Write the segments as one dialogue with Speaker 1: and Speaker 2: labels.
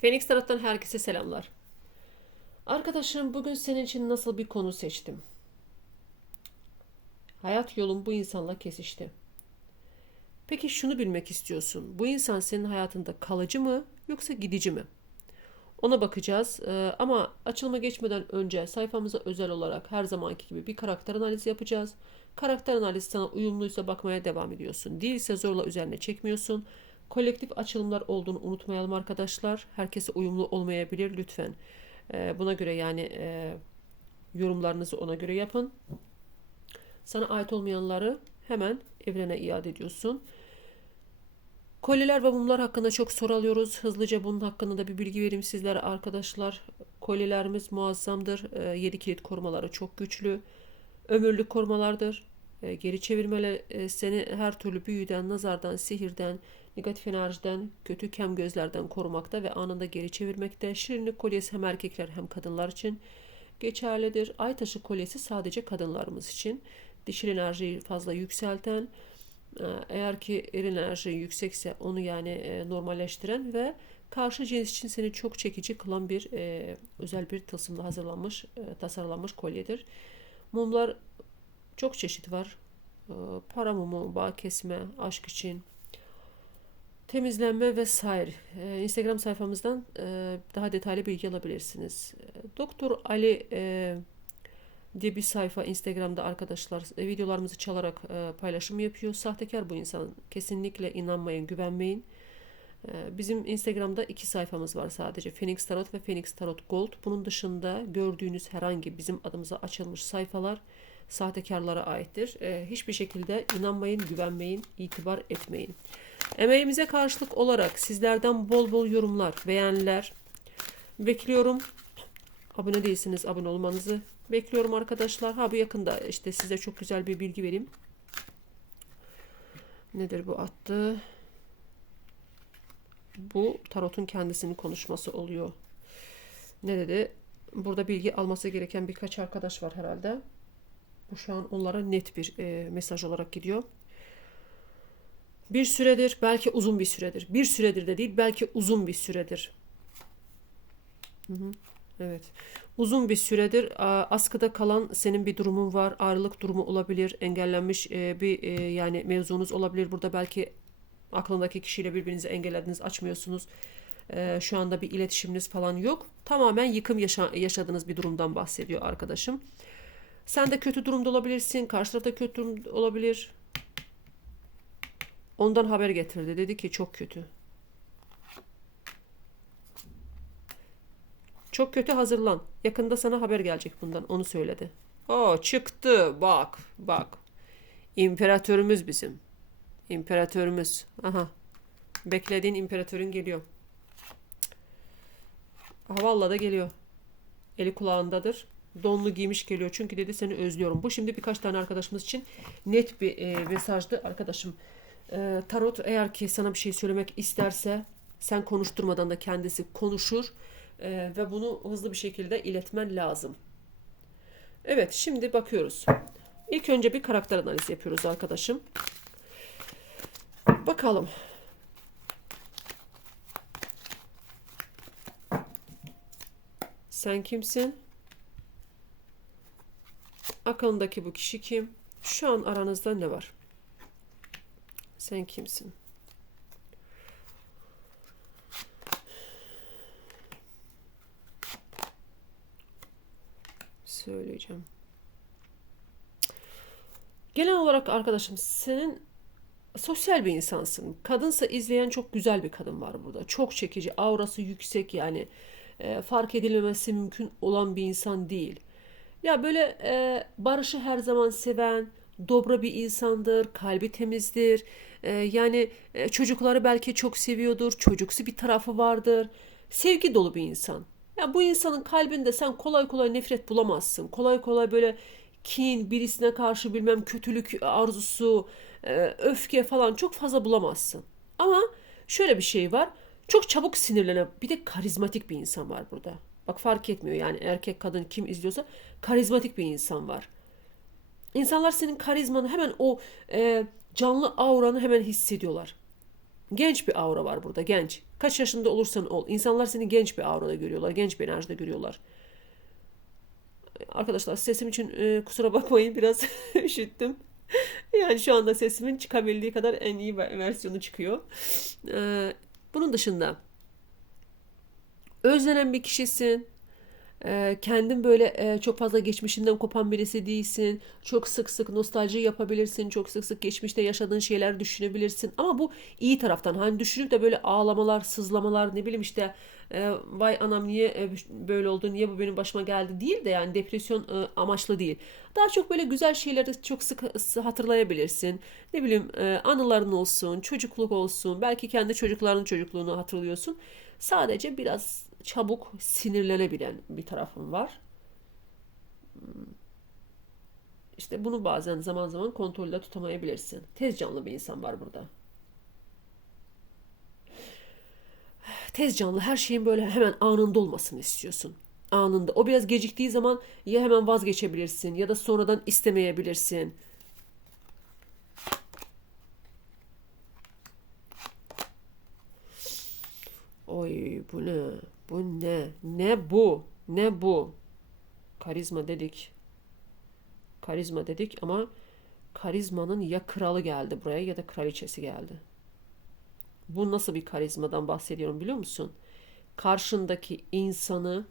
Speaker 1: Phoenix taraftan herkese selamlar. Arkadaşım bugün senin için nasıl bir konu seçtim? Hayat yolun bu insanla kesişti. Peki şunu bilmek istiyorsun. Bu insan senin hayatında kalıcı mı yoksa gidici mi? Ona bakacağız. Ee, ama açılıma geçmeden önce sayfamıza özel olarak her zamanki gibi bir karakter analizi yapacağız. Karakter analizi sana uyumluysa bakmaya devam ediyorsun. Değilse zorla üzerine çekmiyorsun. Kolektif açılımlar olduğunu unutmayalım arkadaşlar. Herkese uyumlu olmayabilir lütfen. Ee, buna göre yani e, yorumlarınızı ona göre yapın. Sana ait olmayanları hemen evrene iade ediyorsun. Kolyeler ve mumlar hakkında çok soru alıyoruz. Hızlıca bunun hakkında da bir bilgi vereyim sizlere arkadaşlar. Kolyelerimiz muazzamdır. 7 kilit korumaları çok güçlü. Ömürlük korumalardır. E, geri çevirmeler e, seni her türlü büyüden, nazardan, sihirden, negatif enerjiden, kötü kem gözlerden korumakta ve anında geri çevirmekte. Şirinlik kolyesi hem erkekler hem kadınlar için geçerlidir. Ay taşı kolyesi sadece kadınlarımız için. Dişil enerjiyi fazla yükselten, e, eğer ki eril enerji yüksekse onu yani normalleştiren ve karşı cins için seni çok çekici kılan bir e, özel bir tılsımla hazırlanmış, e, tasarlanmış kolyedir. Mumlar çok çeşit var. Ee, para mumu, bağ kesme, aşk için, temizlenme vesaire. Ee, Instagram sayfamızdan e, daha detaylı bilgi alabilirsiniz. Ee, Doktor Ali e, diye bir sayfa Instagram'da arkadaşlar e, videolarımızı çalarak paylaşım yapıyor. Sahtekar bu insan. Kesinlikle inanmayın, güvenmeyin. Bizim Instagram'da iki sayfamız var sadece. Phoenix Tarot ve Phoenix Tarot Gold. Bunun dışında gördüğünüz herhangi bizim adımıza açılmış sayfalar sahtekarlara aittir. E, hiçbir şekilde inanmayın, güvenmeyin, itibar etmeyin. Emeğimize karşılık olarak sizlerden bol bol yorumlar, beğeniler bekliyorum. Abone değilsiniz, abone olmanızı bekliyorum arkadaşlar. Ha bu yakında işte size çok güzel bir bilgi vereyim. Nedir bu attı? Bu tarotun kendisinin konuşması oluyor. Ne dedi? Burada bilgi alması gereken birkaç arkadaş var herhalde. Bu şu an onlara net bir e, mesaj olarak gidiyor. Bir süredir, belki uzun bir süredir. Bir süredir de değil, belki uzun bir süredir. Evet. Uzun bir süredir askıda kalan senin bir durumun var. Ayrılık durumu olabilir. Engellenmiş e, bir e, yani mevzunuz olabilir. Burada belki aklındaki kişiyle birbirinizi engellediniz, açmıyorsunuz. E, şu anda bir iletişiminiz falan yok. Tamamen yıkım yaşa yaşadığınız bir durumdan bahsediyor arkadaşım. Sen de kötü durumda olabilirsin. Karşı tarafta kötü durumda olabilir. Ondan haber getirdi. Dedi ki çok kötü. Çok kötü hazırlan. Yakında sana haber gelecek bundan. Onu söyledi. O çıktı. Bak. Bak. İmperatörümüz bizim. İmperatörümüz. Aha. Beklediğin imperatörün geliyor. Havalla da geliyor. Eli kulağındadır donlu giymiş geliyor. Çünkü dedi seni özlüyorum. Bu şimdi birkaç tane arkadaşımız için net bir e, mesajdı. Arkadaşım e, tarot eğer ki sana bir şey söylemek isterse sen konuşturmadan da kendisi konuşur e, ve bunu hızlı bir şekilde iletmen lazım. Evet şimdi bakıyoruz. İlk önce bir karakter analizi yapıyoruz arkadaşım. Bakalım. Sen kimsin? Aklındaki bu kişi kim? Şu an aranızda ne var? Sen kimsin? Söyleyeceğim. Genel olarak arkadaşım senin sosyal bir insansın. Kadınsa izleyen çok güzel bir kadın var burada. Çok çekici, aurası yüksek yani e, fark edilmemesi mümkün olan bir insan değil. Ya böyle e, barışı her zaman seven, dobra bir insandır, kalbi temizdir. E, yani e, çocukları belki çok seviyordur, çocuksu bir tarafı vardır. Sevgi dolu bir insan. Ya bu insanın kalbinde sen kolay kolay nefret bulamazsın. Kolay kolay böyle kin, birisine karşı bilmem kötülük arzusu, e, öfke falan çok fazla bulamazsın. Ama şöyle bir şey var. Çok çabuk sinirlenen bir de karizmatik bir insan var burada. Bak fark etmiyor yani erkek kadın kim izliyorsa karizmatik bir insan var. İnsanlar senin karizmanı hemen o e, canlı auranı hemen hissediyorlar. Genç bir aura var burada genç. Kaç yaşında olursan ol. İnsanlar seni genç bir aurada görüyorlar. Genç bir enerjide görüyorlar. Arkadaşlar sesim için e, kusura bakmayın biraz üşüttüm. yani şu anda sesimin çıkabildiği kadar en iyi versiyonu çıkıyor. E, bunun dışında özlenen bir kişisin kendin böyle e, çok fazla geçmişinden kopan birisi değilsin. Çok sık sık nostalji yapabilirsin. Çok sık sık geçmişte yaşadığın şeyler düşünebilirsin. Ama bu iyi taraftan. Hani düşünüp de böyle ağlamalar, sızlamalar ne bileyim işte e, vay anam niye e, böyle oldu, niye bu benim başıma geldi değil de yani depresyon amaçlı değil. Daha çok böyle güzel şeyleri çok sık hatırlayabilirsin. Ne bileyim anıların olsun, çocukluk olsun. Belki kendi çocuklarının çocukluğunu hatırlıyorsun. Sadece biraz çabuk sinirlenebilen bir tarafım var. İşte bunu bazen zaman zaman kontrolde tutamayabilirsin. Tez canlı bir insan var burada. Tez canlı her şeyin böyle hemen anında olmasını istiyorsun. Anında. O biraz geciktiği zaman ya hemen vazgeçebilirsin ya da sonradan istemeyebilirsin. Oy bu ne? Bu ne? Ne bu? Ne bu? Karizma dedik. Karizma dedik ama karizmanın ya kralı geldi buraya ya da kraliçesi geldi. Bu nasıl bir karizmadan bahsediyorum biliyor musun? Karşındaki insanı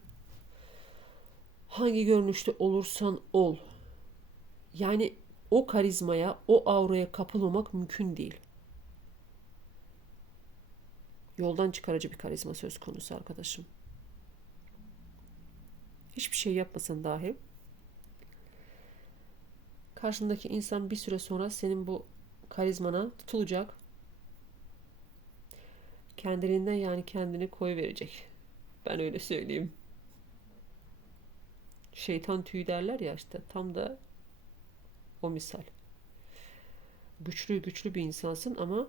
Speaker 1: hangi görünüşte olursan ol. Yani o karizmaya, o auraya kapılmamak mümkün değil yoldan çıkarıcı bir karizma söz konusu arkadaşım. Hiçbir şey yapmasın dahi karşındaki insan bir süre sonra senin bu karizmana tutulacak. Kendiliğinden yani kendini koy verecek. Ben öyle söyleyeyim. Şeytan tüyü derler ya işte tam da o misal. Güçlü güçlü bir insansın ama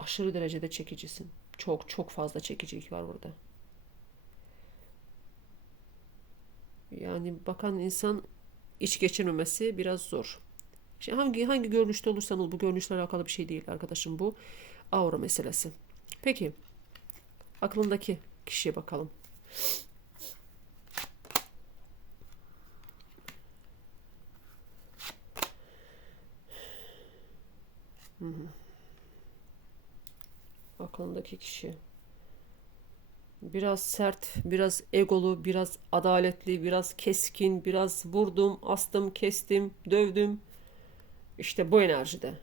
Speaker 1: aşırı derecede çekicisin. Çok çok fazla çekicilik var burada. Yani bakan insan iç geçirmemesi biraz zor. Şimdi hangi hangi görünüşte olursan ol bu görünüşle alakalı bir şey değil arkadaşım bu aura meselesi. Peki aklındaki kişiye bakalım. Aklındaki kişi. Biraz sert, biraz egolu, biraz adaletli, biraz keskin, biraz vurdum, astım, kestim, dövdüm. İşte bu enerjide.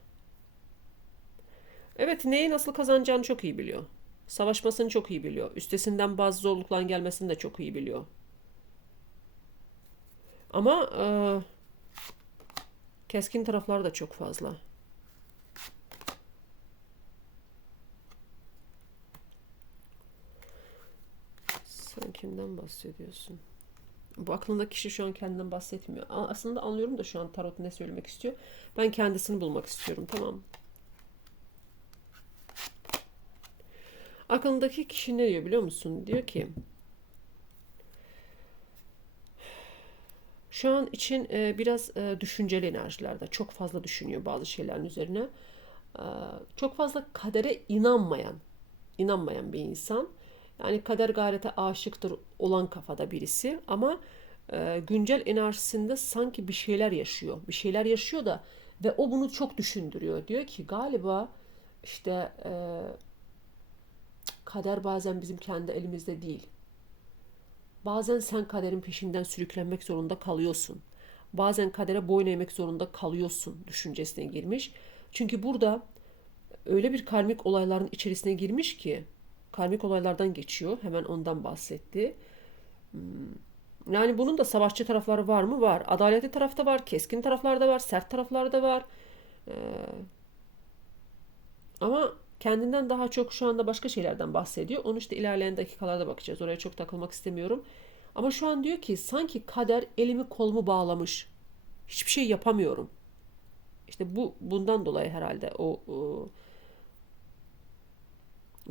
Speaker 1: Evet neyi nasıl kazanacağını çok iyi biliyor. Savaşmasını çok iyi biliyor. Üstesinden bazı zorlukların gelmesini de çok iyi biliyor. Ama e, keskin taraflar da çok fazla. Sen kimden bahsediyorsun? Bu aklındaki kişi şu an kendinden bahsetmiyor. Aslında anlıyorum da şu an tarot ne söylemek istiyor. Ben kendisini bulmak istiyorum. Tamam. Aklındaki kişi ne diyor biliyor musun? Diyor ki şu an için e, biraz e, düşünceli enerjilerde. Çok fazla düşünüyor bazı şeylerin üzerine. E, çok fazla kadere inanmayan, inanmayan bir insan. Yani kader gayrete aşıktır olan kafada birisi ama e, güncel enerjisinde sanki bir şeyler yaşıyor. Bir şeyler yaşıyor da ve o bunu çok düşündürüyor. Diyor ki galiba işte e, kader bazen bizim kendi elimizde değil. Bazen sen kaderin peşinden sürüklenmek zorunda kalıyorsun. Bazen kadere boyun eğmek zorunda kalıyorsun düşüncesine girmiş. Çünkü burada öyle bir karmik olayların içerisine girmiş ki karmik olaylardan geçiyor. Hemen ondan bahsetti. Hmm. Yani bunun da savaşçı tarafları var mı? Var. Adaletli tarafta var, keskin taraflarda var, sert taraflarda var. Ee, ama kendinden daha çok şu anda başka şeylerden bahsediyor. Onu işte ilerleyen dakikalarda bakacağız. Oraya çok takılmak istemiyorum. Ama şu an diyor ki sanki kader elimi kolumu bağlamış. Hiçbir şey yapamıyorum. İşte bu bundan dolayı herhalde o, o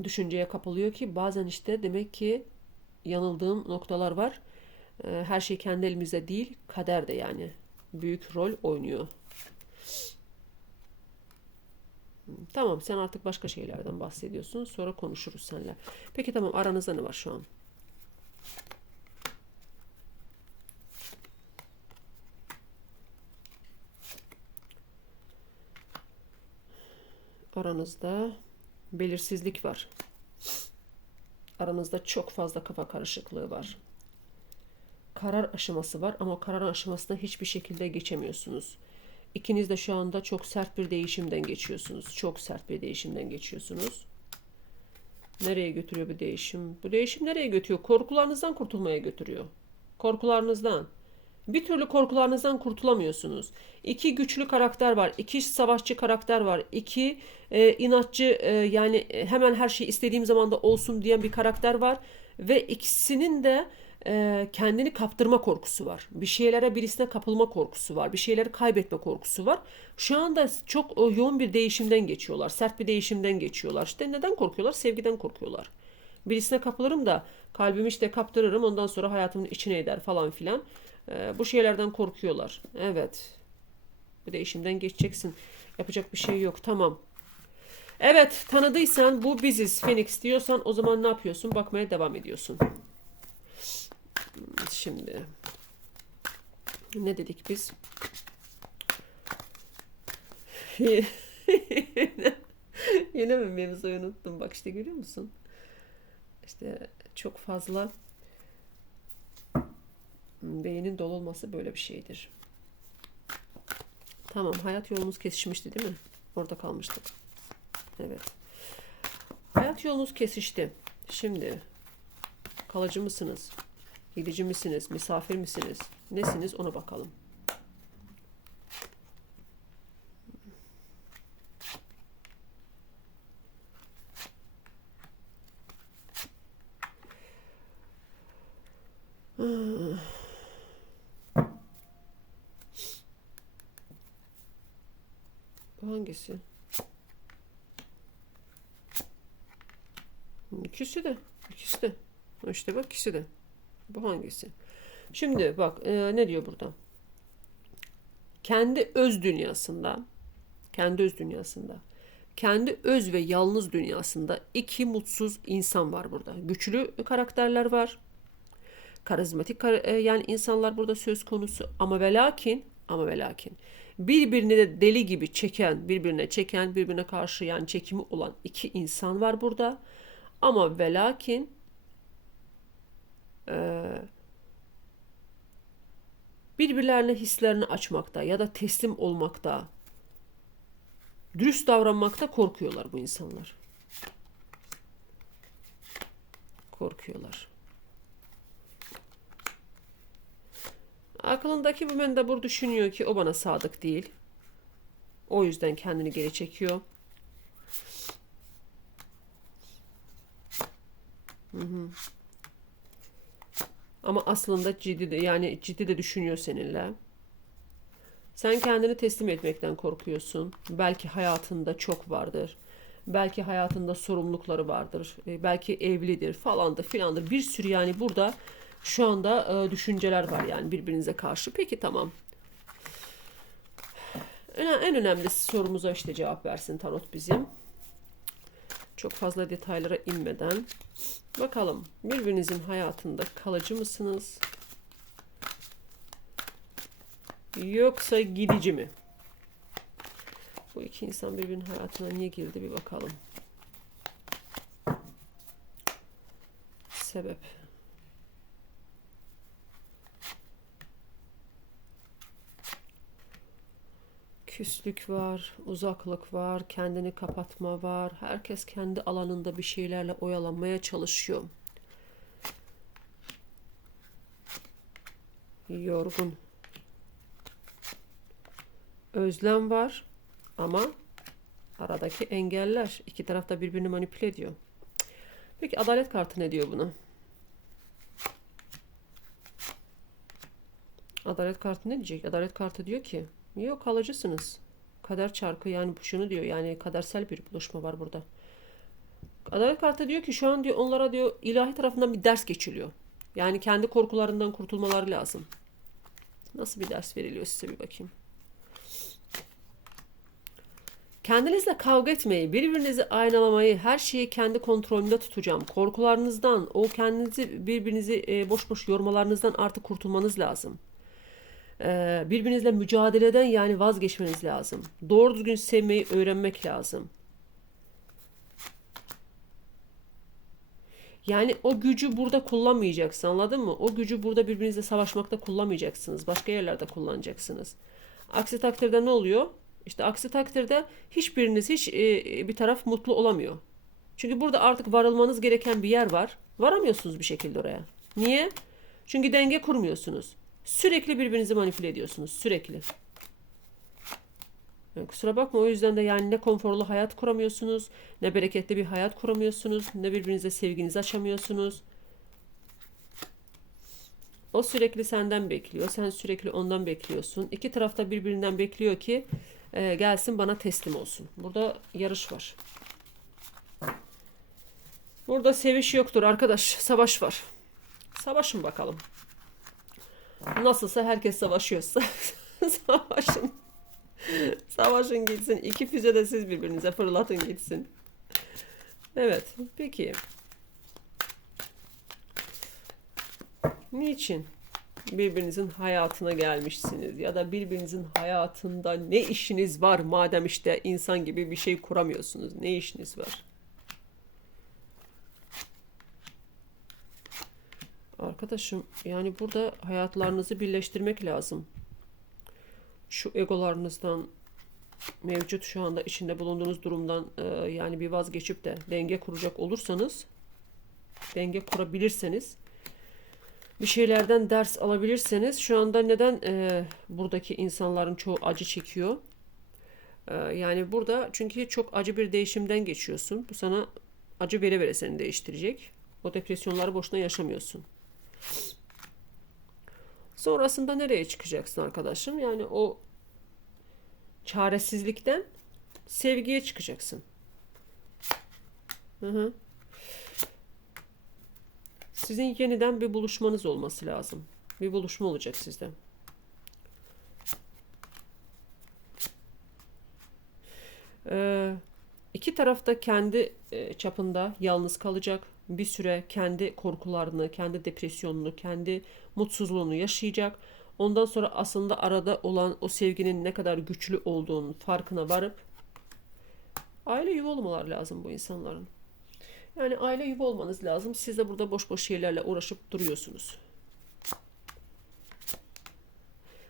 Speaker 1: düşünceye kapılıyor ki bazen işte demek ki yanıldığım noktalar var. Ee, her şey kendi elimizde değil, kader de yani büyük rol oynuyor. Tamam sen artık başka şeylerden bahsediyorsun. Sonra konuşuruz seninle. Peki tamam aranızda ne var şu an? Aranızda belirsizlik var. Aranızda çok fazla kafa karışıklığı var. Karar aşaması var ama karar aşamasına hiçbir şekilde geçemiyorsunuz. İkiniz de şu anda çok sert bir değişimden geçiyorsunuz. Çok sert bir değişimden geçiyorsunuz. Nereye götürüyor bu değişim? Bu değişim nereye götürüyor? Korkularınızdan kurtulmaya götürüyor. Korkularınızdan. Bir türlü korkularınızdan kurtulamıyorsunuz. İki güçlü karakter var. iki savaşçı karakter var. iki e, inatçı e, yani hemen her şey istediğim zaman da olsun diyen bir karakter var. Ve ikisinin de e, kendini kaptırma korkusu var. Bir şeylere birisine kapılma korkusu var. Bir şeyleri kaybetme korkusu var. Şu anda çok o, yoğun bir değişimden geçiyorlar. Sert bir değişimden geçiyorlar. İşte neden korkuyorlar? Sevgiden korkuyorlar. Birisine kapılırım da kalbimi işte kaptırırım ondan sonra hayatımın içine eder falan filan. E, bu şeylerden korkuyorlar. Evet. Bu değişimden geçeceksin. Yapacak bir şey yok. Tamam. Evet tanıdıysan bu biziz Phoenix diyorsan o zaman ne yapıyorsun? Bakmaya devam ediyorsun. Şimdi ne dedik biz? Yine mi mevzuyu unuttum? Bak işte görüyor musun? İşte çok fazla beynin dolu olması böyle bir şeydir. Tamam hayat yolumuz kesişmişti değil mi? Orada kalmıştık. Evet. Hayat yolunuz kesişti. Şimdi kalıcı mısınız? Gidici misiniz? Misafir misiniz? Nesiniz? Ona bakalım. Bu hangisi? İkisi de. İkisi de. İşte bak ikisi de. Bu hangisi? Şimdi bak e, ne diyor burada? Kendi öz dünyasında, kendi öz dünyasında, kendi öz ve yalnız dünyasında iki mutsuz insan var burada. Güçlü karakterler var. Karizmatik e, yani insanlar burada söz konusu ama ve lakin ama ve lakin birbirini de deli gibi çeken, birbirine çeken, birbirine karşı yani çekimi olan iki insan var burada. Ama ve lakin e, birbirlerine hislerini açmakta ya da teslim olmakta, dürüst davranmakta korkuyorlar bu insanlar. Korkuyorlar. Aklındaki bu mendebur düşünüyor ki o bana sadık değil. O yüzden kendini geri çekiyor. Hı hı. Ama aslında ciddi de yani ciddi de düşünüyor seninle. Sen kendini teslim etmekten korkuyorsun. Belki hayatında çok vardır. Belki hayatında sorumlulukları vardır. E, belki evlidir falandır filandır. Bir sürü yani burada şu anda e, düşünceler var yani birbirinize karşı. Peki tamam. En, en önemli sorumuza işte cevap versin tarot bizim. Çok fazla detaylara inmeden. Bakalım birbirinizin hayatında kalıcı mısınız? Yoksa gidici mi? Bu iki insan birbirinin hayatına niye girdi bir bakalım. Sebep. Küslük var, uzaklık var, kendini kapatma var. Herkes kendi alanında bir şeylerle oyalanmaya çalışıyor. Yorgun. Özlem var ama aradaki engeller iki tarafta birbirini manipüle ediyor. Peki adalet kartı ne diyor buna? Adalet kartı ne diyecek? Adalet kartı diyor ki Yok kalıcısınız. Kader çarkı yani şunu diyor yani kadersel bir buluşma var burada. Adalet kartı diyor ki şu an diyor onlara diyor ilahi tarafından bir ders geçiliyor. Yani kendi korkularından kurtulmaları lazım. Nasıl bir ders veriliyor size bir bakayım. Kendinizle kavga etmeyi, birbirinizi aynalamayı, her şeyi kendi kontrolümde tutacağım. Korkularınızdan, o kendinizi birbirinizi e, boş boş yormalarınızdan artık kurtulmanız lazım. Ee, birbirinizle mücadeleden yani vazgeçmeniz lazım. Doğru düzgün sevmeyi öğrenmek lazım. Yani o gücü burada kullanmayacaksın anladın mı? O gücü burada birbirinizle savaşmakta kullanmayacaksınız. Başka yerlerde kullanacaksınız. Aksi takdirde ne oluyor? İşte aksi takdirde hiçbiriniz hiç e, bir taraf mutlu olamıyor. Çünkü burada artık varılmanız gereken bir yer var. Varamıyorsunuz bir şekilde oraya. Niye? Çünkü denge kurmuyorsunuz. Sürekli birbirinizi manipüle ediyorsunuz. Sürekli. Yani kusura bakma o yüzden de yani ne konforlu hayat kuramıyorsunuz, ne bereketli bir hayat kuramıyorsunuz, ne birbirinize sevginizi açamıyorsunuz. O sürekli senden bekliyor, sen sürekli ondan bekliyorsun. İki tarafta birbirinden bekliyor ki e, gelsin bana teslim olsun. Burada yarış var. Burada seviş yoktur arkadaş, savaş var. Savaşın bakalım. Nasılsa herkes savaşıyorsa savaşın. Savaşın gitsin. İki füze de siz birbirinize fırlatın gitsin. Evet. Peki. Niçin birbirinizin hayatına gelmişsiniz ya da birbirinizin hayatında ne işiniz var madem işte insan gibi bir şey kuramıyorsunuz. Ne işiniz var? Arkadaşım yani burada hayatlarınızı birleştirmek lazım. Şu egolarınızdan mevcut şu anda içinde bulunduğunuz durumdan e, yani bir vazgeçip de denge kuracak olursanız denge kurabilirseniz bir şeylerden ders alabilirseniz şu anda neden e, buradaki insanların çoğu acı çekiyor? E, yani burada çünkü çok acı bir değişimden geçiyorsun. Bu sana acı vere vere seni değiştirecek. O depresyonları boşuna yaşamıyorsun. Sonrasında nereye çıkacaksın arkadaşım? Yani o çaresizlikten sevgiye çıkacaksın. Hı hı. Sizin yeniden bir buluşmanız olması lazım. Bir buluşma olacak sizde. Ee, iki tarafta kendi e, çapında yalnız kalacak. Bir süre kendi korkularını, kendi depresyonunu, kendi mutsuzluğunu yaşayacak. Ondan sonra aslında arada olan o sevginin ne kadar güçlü olduğunu farkına varıp aile yuva olmalar lazım bu insanların. Yani aile yuva olmanız lazım. Siz de burada boş boş şeylerle uğraşıp duruyorsunuz.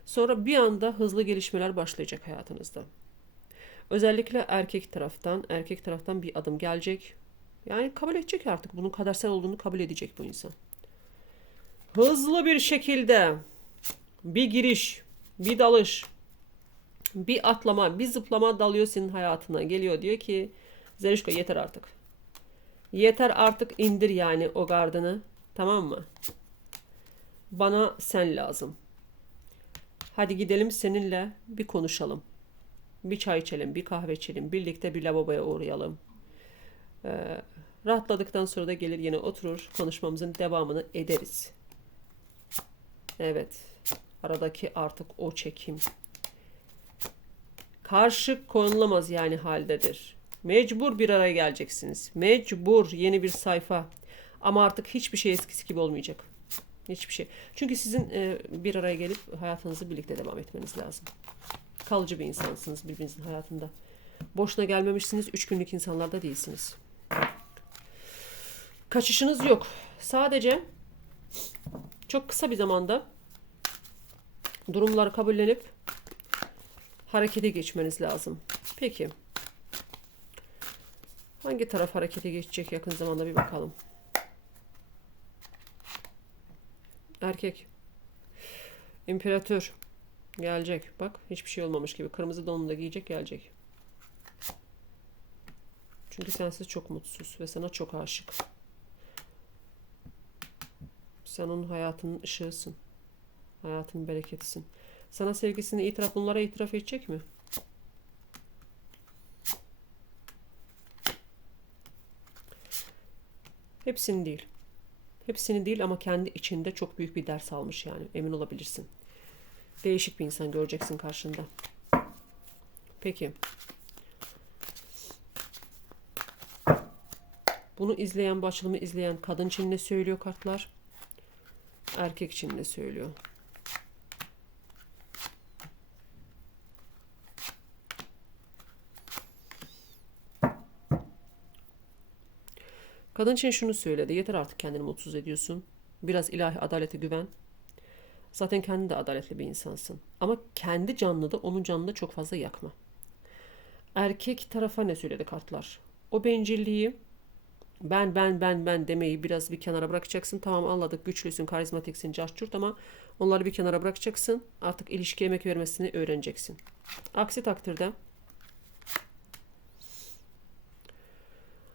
Speaker 1: Sonra bir anda hızlı gelişmeler başlayacak hayatınızda. Özellikle erkek taraftan, erkek taraftan bir adım gelecek. Yani kabul edecek artık bunun kadersel olduğunu kabul edecek bu insan. Hızlı bir şekilde bir giriş, bir dalış, bir atlama, bir zıplama dalıyor senin hayatına. Geliyor diyor ki Zerişko yeter artık. Yeter artık indir yani o gardını. Tamam mı? Bana sen lazım. Hadi gidelim seninle bir konuşalım. Bir çay içelim, bir kahve içelim. Birlikte bir lavaboya uğrayalım. Ee, rahatladıktan sonra da gelir yine oturur konuşmamızın devamını ederiz. Evet. Aradaki artık o çekim. Karşı konulamaz yani haldedir. Mecbur bir araya geleceksiniz. Mecbur yeni bir sayfa. Ama artık hiçbir şey eskisi gibi olmayacak. Hiçbir şey. Çünkü sizin e, bir araya gelip hayatınızı birlikte devam etmeniz lazım. Kalıcı bir insansınız birbirinizin hayatında. Boşuna gelmemişsiniz. Üç günlük insanlarda değilsiniz. Kaçışınız yok. Sadece çok kısa bir zamanda durumları kabullenip harekete geçmeniz lazım. Peki. Hangi taraf harekete geçecek yakın zamanda bir bakalım. Erkek. İmparator. Gelecek. Bak hiçbir şey olmamış gibi. Kırmızı donunu da giyecek gelecek. Çünkü sensiz çok mutsuz ve sana çok aşık. Sen onun hayatının ışığısın. Hayatın bereketisin. Sana sevgisini itiraf bunlara itiraf edecek mi? Hepsini değil. Hepsini değil ama kendi içinde çok büyük bir ders almış yani. Emin olabilirsin. Değişik bir insan göreceksin karşında. Peki. Bunu izleyen, bu açılımı izleyen kadın için ne söylüyor kartlar? Erkek için ne söylüyor? Kadın için şunu söyledi. Yeter artık kendini mutsuz ediyorsun. Biraz ilahi adalete güven. Zaten kendin de adaletli bir insansın. Ama kendi canını da onun canını da çok fazla yakma. Erkek tarafa ne söyledi kartlar? O bencilliği ben ben ben ben demeyi biraz bir kenara bırakacaksın. Tamam anladık güçlüsün, karizmatiksin, cahçurt ama onları bir kenara bırakacaksın. Artık ilişki emek vermesini öğreneceksin. Aksi takdirde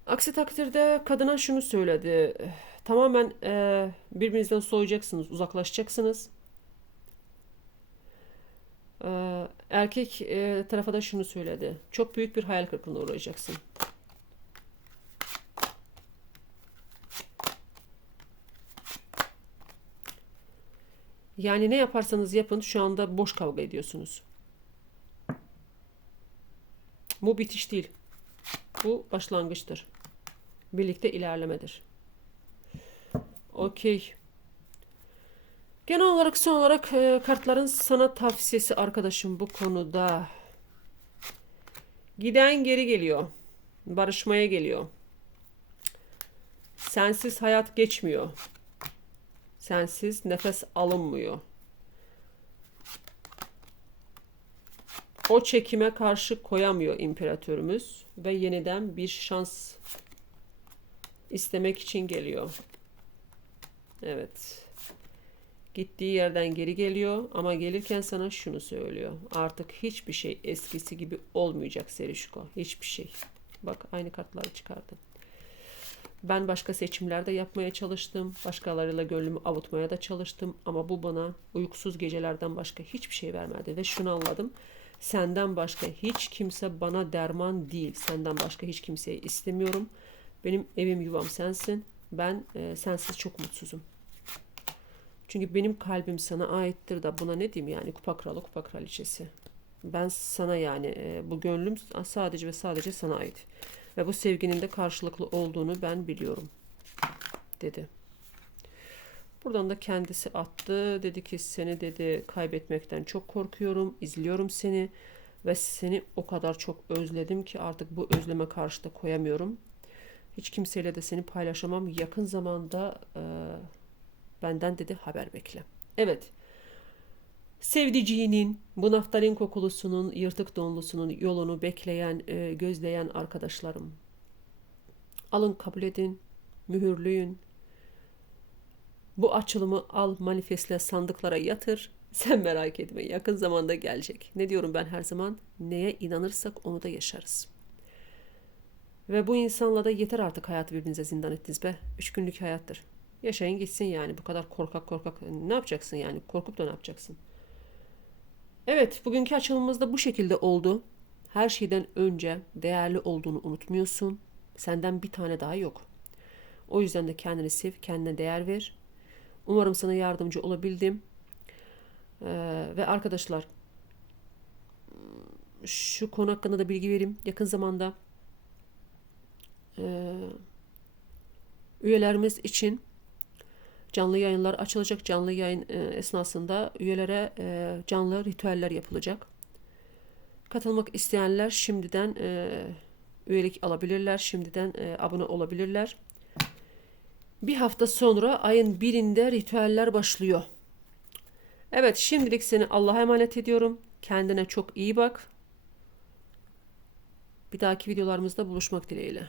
Speaker 1: Aksi takdirde kadına şunu söyledi. Tamamen e, birbirinizden soğuyacaksınız, uzaklaşacaksınız. E, erkek e, tarafa da şunu söyledi. Çok büyük bir hayal kırıklığına uğrayacaksın. Yani ne yaparsanız yapın şu anda boş kavga ediyorsunuz. Bu bitiş değil. Bu başlangıçtır. Birlikte ilerlemedir. Okey. Genel olarak son olarak e, kartların sana tavsiyesi arkadaşım bu konuda. Giden geri geliyor. Barışmaya geliyor. Sensiz hayat geçmiyor. Sensiz nefes alınmıyor. O çekime karşı koyamıyor imparatorumuz ve yeniden bir şans istemek için geliyor. Evet. Gittiği yerden geri geliyor ama gelirken sana şunu söylüyor. Artık hiçbir şey eskisi gibi olmayacak Serişko. Hiçbir şey. Bak aynı kartları çıkardım. Ben başka seçimlerde yapmaya çalıştım. Başkalarıyla gönlümü avutmaya da çalıştım. Ama bu bana uykusuz gecelerden başka hiçbir şey vermedi. Ve şunu anladım. Senden başka hiç kimse bana derman değil. Senden başka hiç kimseyi istemiyorum. Benim evim yuvam sensin. Ben e, sensiz çok mutsuzum. Çünkü benim kalbim sana aittir da buna ne diyeyim yani kupa kralı kupa kraliçesi. Ben sana yani e, bu gönlüm sadece ve sadece sana ait. Ve bu sevginin de karşılıklı olduğunu ben biliyorum. Dedi. Buradan da kendisi attı. Dedi ki seni dedi kaybetmekten çok korkuyorum. İzliyorum seni. Ve seni o kadar çok özledim ki artık bu özleme karşı da koyamıyorum. Hiç kimseyle de seni paylaşamam. Yakın zamanda e, benden dedi haber bekle. Evet. Sevdiciğinin, bu naftalin kokulusunun, yırtık donlusunun yolunu bekleyen, e, gözleyen arkadaşlarım. Alın kabul edin, mühürlüyün. Bu açılımı al, manifestle sandıklara yatır. Sen merak etme, yakın zamanda gelecek. Ne diyorum ben her zaman? Neye inanırsak onu da yaşarız. Ve bu insanla da yeter artık hayatı birbirinize zindan ettiniz be. Üç günlük hayattır. Yaşayın gitsin yani. Bu kadar korkak korkak. Ne yapacaksın yani? Korkup da ne yapacaksın? Evet, bugünkü açılımımız da bu şekilde oldu. Her şeyden önce değerli olduğunu unutmuyorsun. Senden bir tane daha yok. O yüzden de kendini sev, kendine değer ver. Umarım sana yardımcı olabildim. Ee, ve arkadaşlar şu konu hakkında da bilgi vereyim. Yakın zamanda e, üyelerimiz için canlı yayınlar açılacak. Canlı yayın e, esnasında üyelere e, canlı ritüeller yapılacak. Katılmak isteyenler şimdiden e, üyelik alabilirler. Şimdiden abone olabilirler. Bir hafta sonra ayın birinde ritüeller başlıyor. Evet şimdilik seni Allah'a emanet ediyorum. Kendine çok iyi bak. Bir dahaki videolarımızda buluşmak dileğiyle.